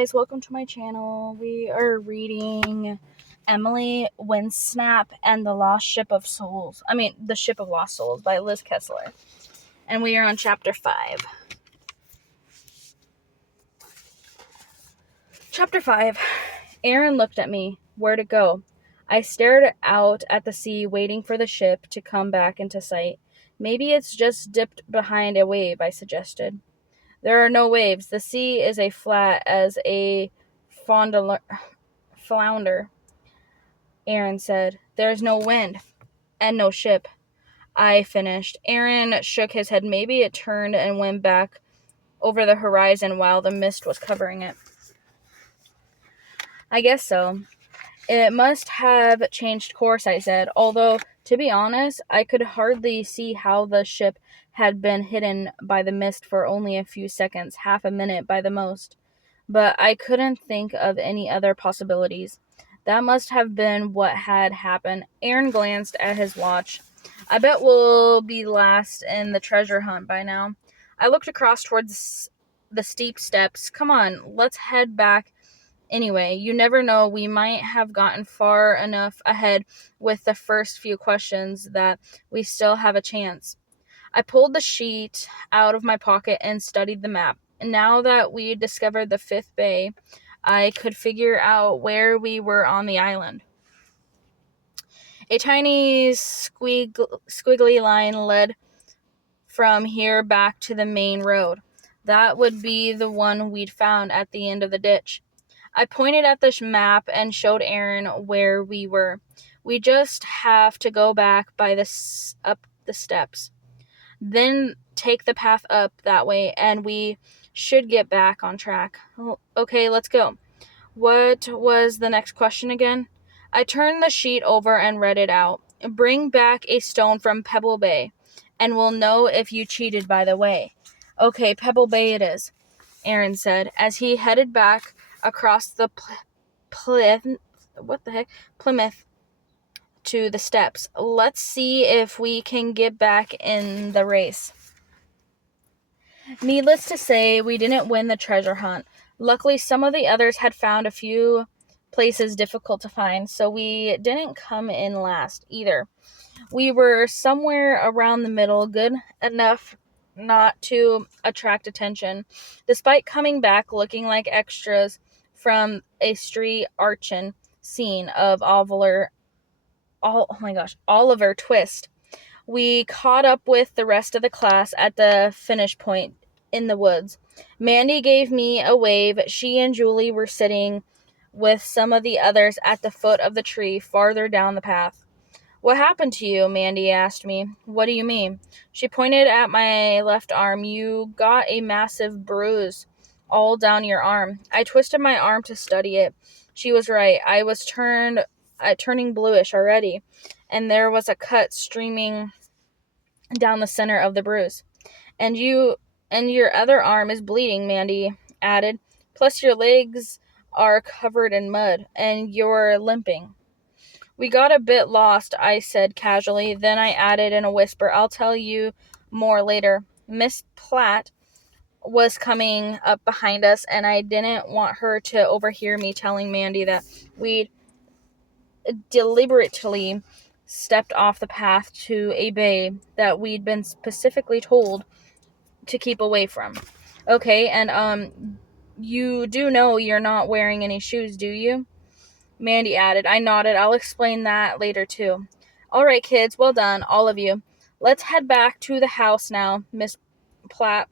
guys, welcome to my channel. We are reading Emily, Windsnap, and the The Ship of Lost Souls by Liz Kessler. And we are on chapter 5. Chapter 5. Aaron looked at me. Where'd it go? I stared out at the sea, waiting for the ship to come back into sight. Maybe it's just dipped behind a wave, I suggested. There are no waves. The sea is as flat as a flounder, Aaron said. There's no wind and no ship, I finished. Aaron shook his head. Maybe it turned and went back over the horizon while the mist was covering it. I guess so. It must have changed course, I said, although, to be honest, I could hardly see how the ship had been hidden by the mist for only a few seconds, half a minute by the most. But I couldn't think of any other possibilities. That must have been what had happened. Aaron glanced at his watch. I bet we'll be last in the treasure hunt by now. I looked across towards the steep steps. Come on, let's head back. Anyway, you never know, we might have gotten far enough ahead with the first few questions that we still have a chance. I pulled the sheet out of my pocket and studied the map. Now that we discovered the fifth bay, I could figure out where we were on the island. A tiny squiggly line led from here back to the main road. That would be the one we'd found at the end of the ditch. I pointed at the map and showed Aaron where we were. We just have to go back up the steps. Then take the path up that way, and we should get back on track. Okay, let's go. What was the next question again? I turned the sheet over and read it out. Bring back a stone from Pebble Bay, and we'll know if you cheated by the way. Okay, Pebble Bay it is, Aaron said, as he headed back across the Plymouth to the steps. Let's see if we can get back in the race. Needless to say, we didn't win the treasure hunt. Luckily, some of the others had found a few places difficult to find, so we didn't come in last either. We were somewhere around the middle, good enough not to attract attention, despite coming back looking like extras from a street urchin scene of Oliver Twist. We caught up with the rest of the class at the finish point in the woods. Mandy gave me a wave. She and Julie were sitting with some of the others at the foot of the tree farther down the path. What happened to you? Mandy asked me. What do you mean? She pointed at my left arm. You got a massive bruise all down your arm. I twisted my arm to study it. She was right. I was turning bluish already, and there was a cut streaming down the center of the bruise. And your other arm is bleeding, Mandy added. Plus your legs are covered in mud, and you're limping. We got a bit lost, I said casually. Then I added in a whisper, I'll tell you more later. Miss Platt was coming up behind us, and I didn't want her to overhear me telling Mandy that we'd deliberately stepped off the path to a bay that we'd been specifically told to keep away from. Okay, and you do know you're not wearing any shoes, do you? Mandy added. I nodded. I'll explain that later, too. All right, kids, well done, all of you. Let's head back to the house now, Miss Platt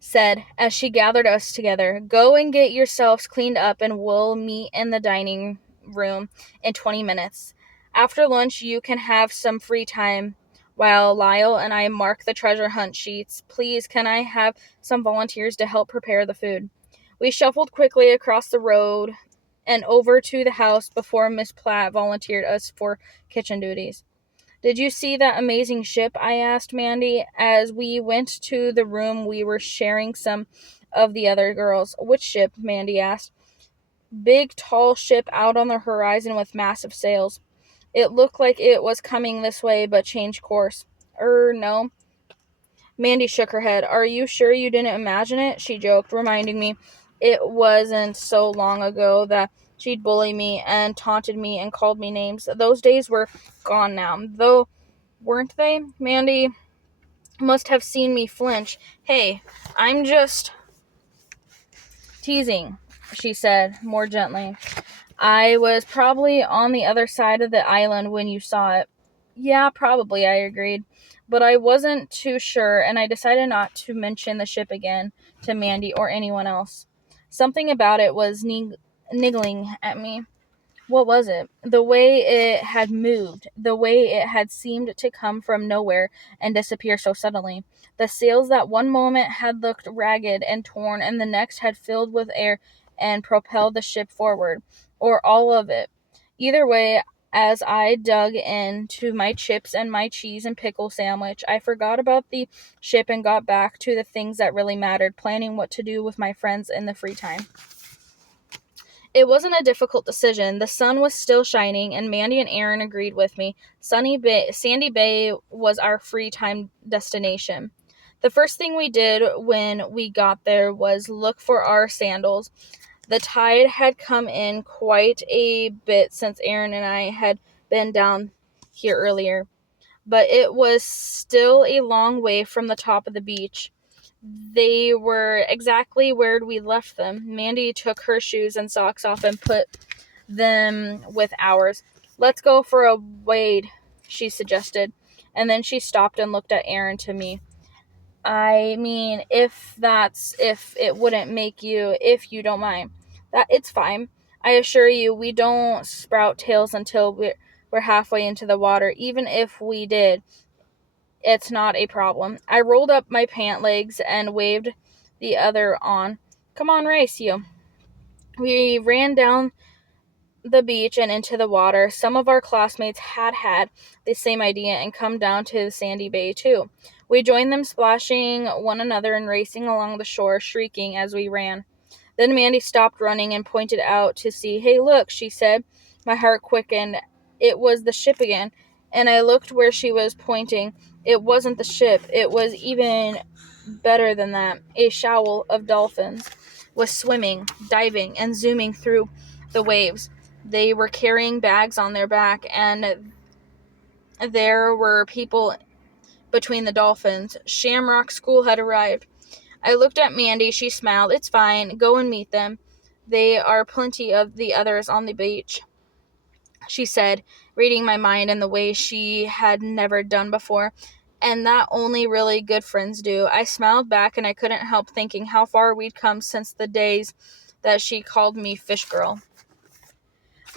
said as she gathered us together. Go and get yourselves cleaned up, and we'll meet in the dining room in 20 minutes. After lunch, you can have some free time while Lyle and I mark the treasure hunt sheets. Please, can I have some volunteers to help prepare the food? We shuffled quickly across the road and over to the house before Miss Platt volunteered us for kitchen duties. Did you see that amazing ship? I asked Mandy as we went to the room we were sharing some of the other girls. Which ship? Mandy asked. Big, tall ship out on the horizon with massive sails. It looked like it was coming this way, but changed course. No. Mandy shook her head. Are you sure you didn't imagine it? She joked, reminding me It wasn't so long ago that she'd bully me and taunted me and called me names. Those days were gone now, though, weren't they? Mandy must have seen me flinch. Hey, I'm just teasing, she said more gently. I was probably on the other side of the island when you saw it. Yeah, probably, I agreed. But I wasn't too sure, and I decided not to mention the ship again to Mandy or anyone else. Something about it was niggling at me. What was it? The way it had moved, the way it had seemed to come from nowhere and disappear so suddenly. The sails that one moment had looked ragged and torn and the next had filled with air and propelled the ship forward. Or all of it. Either way, as I dug into my chips and my cheese and pickle sandwich, I forgot about the ship and got back to the things that really mattered, planning what to do with my friends in the free time. It wasn't a difficult decision. The sun was still shining, and Mandy and Aaron agreed with me. Sandy Bay was our free time destination. The first thing we did when we got there was look for our sandals. The tide had come in quite a bit since Aaron and I had been down here earlier, but it was still a long way from the top of the beach. They were exactly where we left them. Mandy took her shoes and socks off and put them with ours. Let's go for a wade, she suggested, and then she stopped and looked at Aaron to me. I mean, if it wouldn't make you, if you don't mind. That it's fine. I assure you, we don't sprout tails until we're halfway into the water. Even if we did, it's not a problem. I rolled up my pant legs and waved the other on. Come on, race, you. We ran down the beach and into the water. Some of our classmates had the same idea and come down to the sandy bay too. We joined them, splashing one another and racing along the shore, shrieking as we ran. Then Mandy stopped running and pointed out to sea. Hey, look, she said. My heart quickened. It was the ship again, and I looked where she was pointing. It wasn't the ship. It was even better than that. A shoal of dolphins was swimming, diving, and zooming through the waves. They were carrying bags on their back, and there were people between the dolphins. Shamrock School had arrived. I looked at Mandy. She smiled. It's fine. Go and meet them. There are plenty of the others on the beach, she said, reading my mind in the way she had never done before, and that only really good friends do. I smiled back, and I couldn't help thinking how far we'd come since the days that she called me Fish Girl.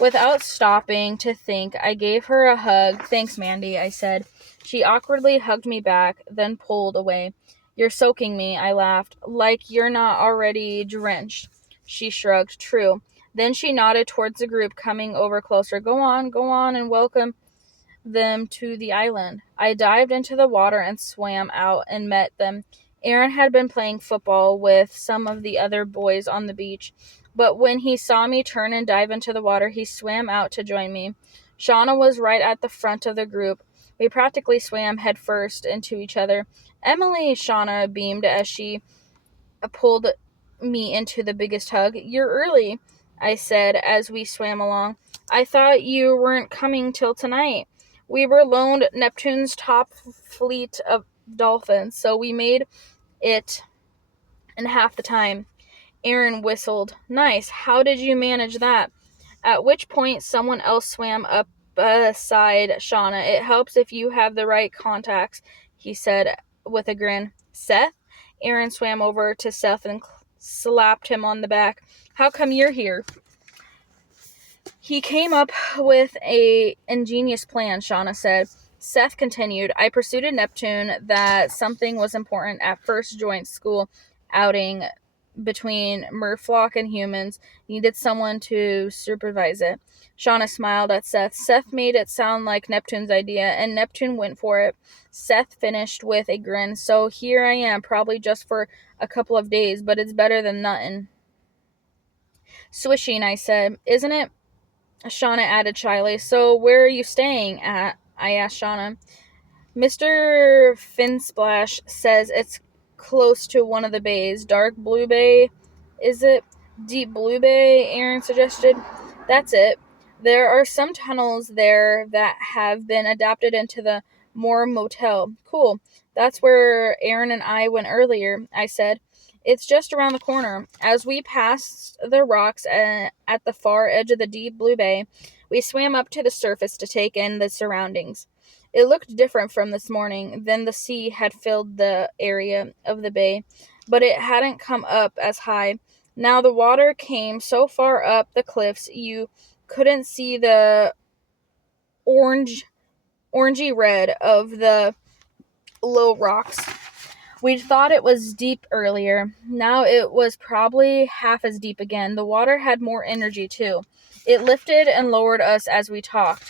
Without stopping to think, I gave her a hug. Thanks, Mandy, I said. She awkwardly hugged me back, then pulled away. You're soaking me, I laughed. Like you're not already drenched. She shrugged. True. Then she nodded towards the group, coming over closer. Go on, and welcome them to the island. I dived into the water and swam out and met them. Aaron had been playing football with some of the other boys on the beach, but when he saw me turn and dive into the water, he swam out to join me. Shauna was right at the front of the group. We practically swam headfirst into each other. Emily, Shauna beamed as she pulled me into the biggest hug. You're early, I said as we swam along. I thought you weren't coming till tonight. We were loaned Neptune's top fleet of dolphins, so we made it in half the time. Aaron whistled. Nice. How did you manage that? At which point someone else swam up beside Shauna. It helps if you have the right contacts, he said with a grin. Seth? Aaron swam over to Seth and slapped him on the back. How come you're here? He came up with an ingenious plan, Shauna said. Seth continued, I persuaded Neptune that something was important at first joint school outing between merflock and humans. Needed someone to supervise it. Shauna smiled at Seth. Seth made it sound like Neptune's idea, and Neptune went for it. Seth finished with a grin. So here I am, probably just for a couple of days, but it's better than nothing. Swishing, I said. Isn't it? Shauna added shyly. So where are you staying at? I asked Shauna. Mr. Finsplash says it's close to one of the bays. Dark Blue Bay, is it? Deep Blue Bay, Aaron suggested. That's it. There are some tunnels there that have been adapted into the Moore Motel. Cool. That's where Aaron and I went earlier, I said. It's just around the corner. As we passed the rocks at the far edge of the Deep Blue Bay, we swam up to the surface to take in the surroundings. It looked different from this morning. Then the sea had filled the area of the bay, but it hadn't come up as high. Now the water came so far up the cliffs you couldn't see the orangey red of the low rocks. We'd thought it was deep earlier. Now it was probably half as deep again. The water had more energy too. It lifted and lowered us as we talked.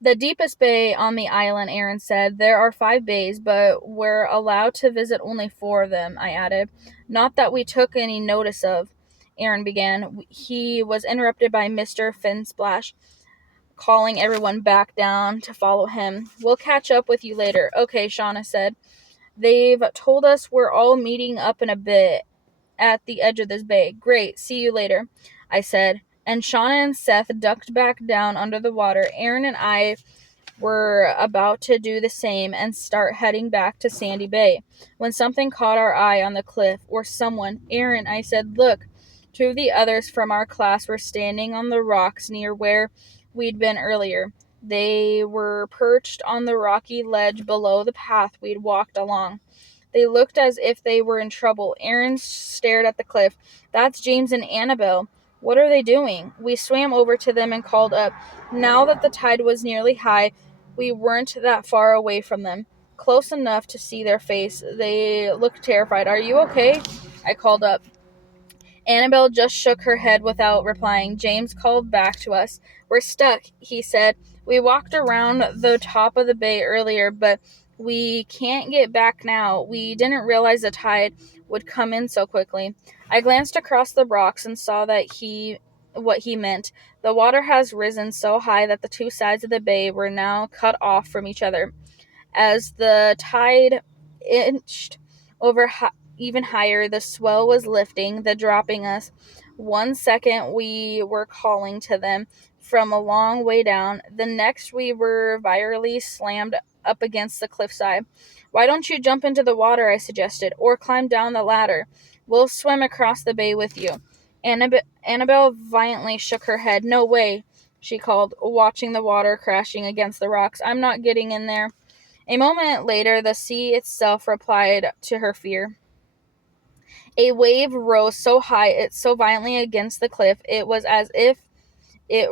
The deepest bay on the island, Aaron said. There are 5 bays, but we're allowed to visit only 4 of them, I added. Not that we took any notice of, Aaron began. He was interrupted by Mr. Finsplash, calling everyone back down to follow him. We'll catch up with you later. Okay, Shauna said. They've told us we're all meeting up in a bit at the edge of this bay. Great, see you later, I said. And Shauna and Seth ducked back down under the water. Aaron and I were about to do the same and start heading back to Sandy Bay when something caught our eye on the cliff, or someone. Aaron, I said, look. 2 of the others from our class were standing on the rocks near where we'd been earlier. They were perched on the rocky ledge below the path we'd walked along. They looked as if they were in trouble. Aaron stared at the cliff. That's James and Annabelle. What are they doing? We swam over to them and called up. Now that the tide was nearly high, we weren't that far away from them. Close enough to see their face. They looked terrified. Are you okay? I called up. Annabelle just shook her head without replying. James called back to us. We're stuck, he said. We walked around the top of the bay earlier, but we can't get back now. We didn't realize the tide would come in so quickly. I glanced across the rocks and saw what he meant. The water has risen so high that the 2 sides of the bay were now cut off from each other. As the tide inched over even higher, the swell was lifting, dropping us. 1 second we were calling to them from a long way down. The next we were virally slammed up against the cliffside. Why don't you jump into the water, I suggested, or climb down the ladder? We'll swim across the bay with you. Annabelle violently shook her head. No way, she called, watching the water crashing against the rocks. I'm not getting in there. A moment later, the sea itself replied to her fear. A wave rose so high, so violently against the cliff, it was as if it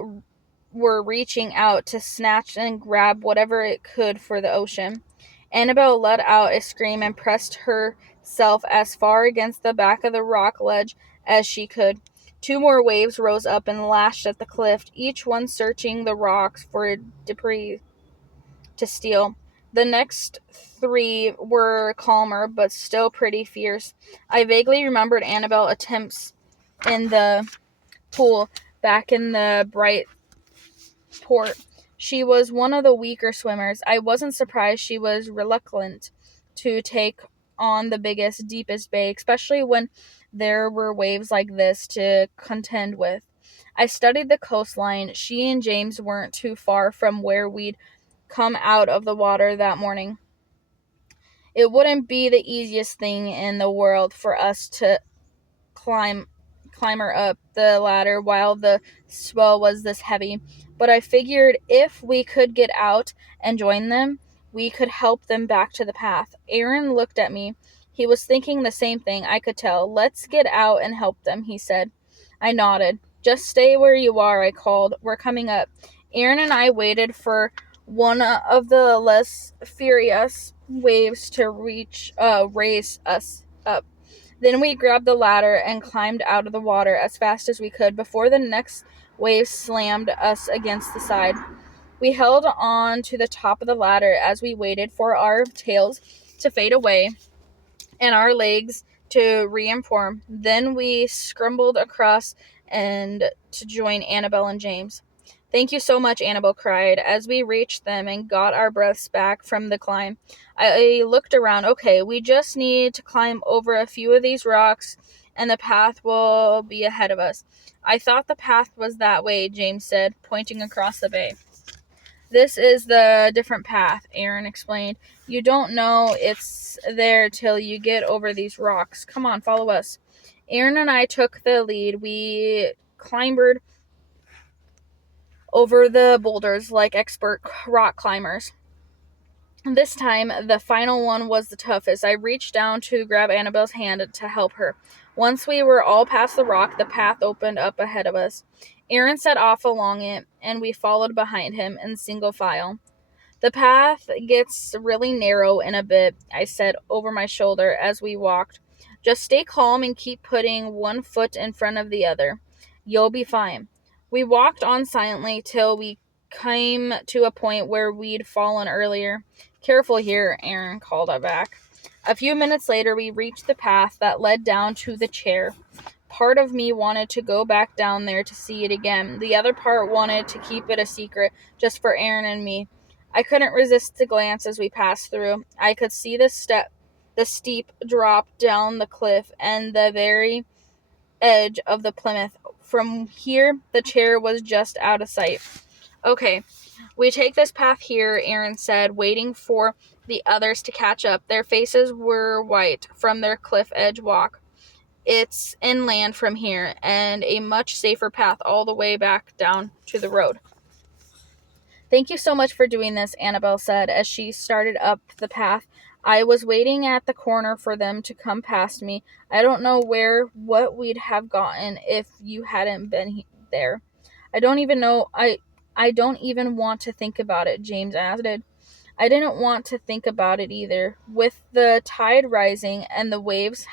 were reaching out to snatch and grab whatever it could for the ocean. Annabelle let out a scream and pressed herself as far against the back of the rock ledge as she could. 2 more waves rose up and lashed at the cliff, each one searching the rocks for debris to steal. The next 3 were calmer, but still pretty fierce. I vaguely remembered Annabelle's attempts in the pool back in the bright port. She was one of the weaker swimmers. I wasn't surprised she was reluctant to take on the biggest, deepest bay, especially when there were waves like this to contend with. I studied the coastline. She and James weren't too far from where we'd come out of the water that morning. It wouldn't be the easiest thing in the world for us to climber up the ladder while the swell was this heavy, but I figured if we could get out and join them, we could help them back to the path. Aaron looked at me. He was thinking the same thing, I could tell. Let's get out and help them, he said. I nodded. Just stay where you are, I called. We're coming up. Aaron and I waited for one of the less furious waves to raise us up. Then we grabbed the ladder and climbed out of the water as fast as we could before the next wave slammed us against the side. We held on to the top of the ladder as we waited for our tails to fade away and our legs to re-inform. Then we scrambled across and to join Annabelle and James. Thank you so much, Annabelle cried, as we reached them and got our breaths back from the climb. I looked around. Okay, we just need to climb over a few of these rocks and the path will be ahead of us. I thought the path was that way, James said, pointing across the bay. This is the different path, Aaron explained. You don't know it's there till you get over these rocks. Come on, follow us. Aaron and I took the lead. We clambered over the boulders like expert rock climbers. This time, the final one was the toughest. I reached down to grab Annabelle's hand to help her. Once we were all past the rock, the path opened up ahead of us. Aaron set off along it, and we followed behind him in single file. The path gets really narrow in a bit, I said over my shoulder as we walked. Just stay calm and keep putting one foot in front of the other. You'll be fine. We walked on silently till we came to a point where we'd fallen earlier. Careful here, Aaron called us back. A few minutes later, we reached the path that led down to the chair. Part of me wanted to go back down there to see it again. The other part wanted to keep it a secret, just for Aaron and me. I couldn't resist the glance as we passed through. I could see the steep drop down the cliff and the very edge of the Plymouth. From here, the chair was just out of sight. Okay, we take this path here, Aaron said, waiting for the others to catch up. Their faces were white from their cliff edge walk. It's inland from here, and a much safer path all the way back down to the road. Thank you so much for doing this, Annabelle said as she started up the path. I was waiting at the corner for them to come past me. I don't know what we'd have gotten if you hadn't been there. I don't even want to think about it, James added. I didn't want to think about it either. With the tide rising and the waves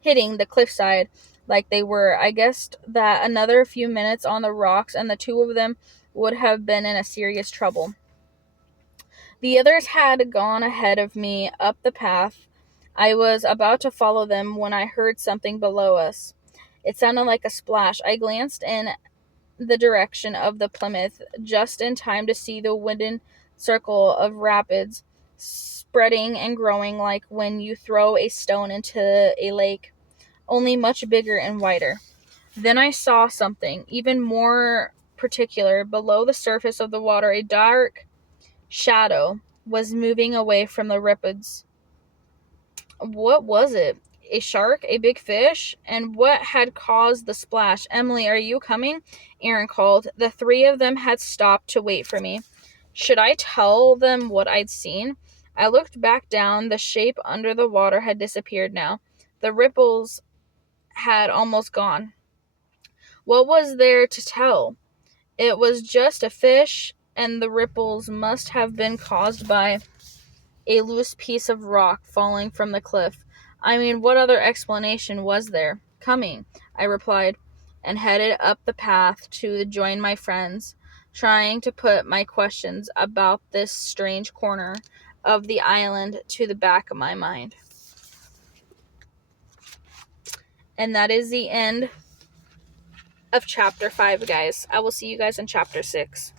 hitting the cliffside like they were, I guessed that another few minutes on the rocks and the two of them would have been in a serious trouble. The others had gone ahead of me up the path. I was about to follow them when I heard something below us. It sounded like a splash. I glanced in the direction of the Plymouth just in time to see the wooden circle of rapids spreading and growing like when you throw a stone into a lake, only much bigger and wider. Then I saw something even more particular. Below the surface of the water, a dark shadow was moving away from the rapids. What was it? A shark? A big fish? And what had caused the splash? Emily, are you coming? Aaron called. The three of them had stopped to wait for me. Should I tell them what I'd seen? I looked back down. The shape under the water had disappeared now. The ripples had almost gone. What was there to tell? It was just a fish, and the ripples must have been caused by a loose piece of rock falling from the cliff. I mean, what other explanation was there? Coming, I replied, and headed up the path to join my friends, trying to put my questions about this strange corner of the island to the back of my mind. And that is the end of chapter 5, guys. I will see you guys in chapter 6.